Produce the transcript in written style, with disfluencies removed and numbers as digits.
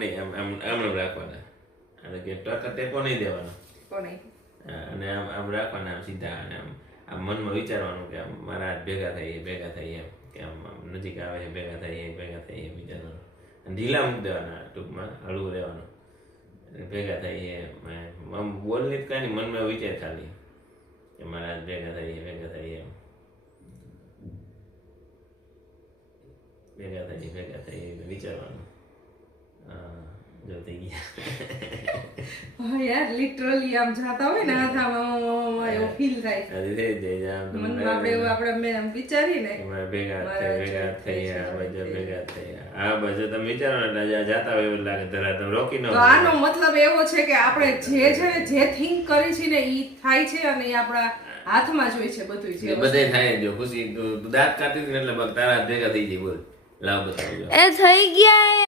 નહીં, આમ રાખવાના, અને કે ટેકો નહીં દેવાનો, અને આમ રાખવાના, આમ સીધા, અને આમ મનમાં વિચારવાનું કે આમ મારા હાથ ભેગા થાય એમ, કે આમ નજીક આવે છે, ભેગા થાય વિચારવાનું, અને ઢીલા મૂકી દેવાના, ટૂંકમાં હળવું રહેવાનું, ભેગા થાય આમ બોલની જ કાંઈ નહીં, મનમાં વિચાર ખાલી કે મારા હાથ ભેગા થાય એમ, ભેગા થાય વિચારવાનું. જો થઈ ગયા હા યાર, લિટરલી આમ જાતા હોય ને હાથ આમ એવું ફીલ થાય. થઈ જાય મનમાં આપણે મેં આમ વિચારી ને ભેગા થયા આ બાજુ તમે વિચારો ને જાતા હોય એવું લાગે, જરા તમે રોકી ન. તો આનો મતલબ એવો છે કે આપણે જે છે ને જે થિંક કરી છે ને ઈ થાય છે, અને ઈ આપણા હાથમાં જ હોય છે બધું. છે બધે થાય. જો ખુશી તું દાંત કાઢી ને એટલે તારા ભેગા થઈ જાય. બોલ લાવ બતાવી એ થઈ ગયા.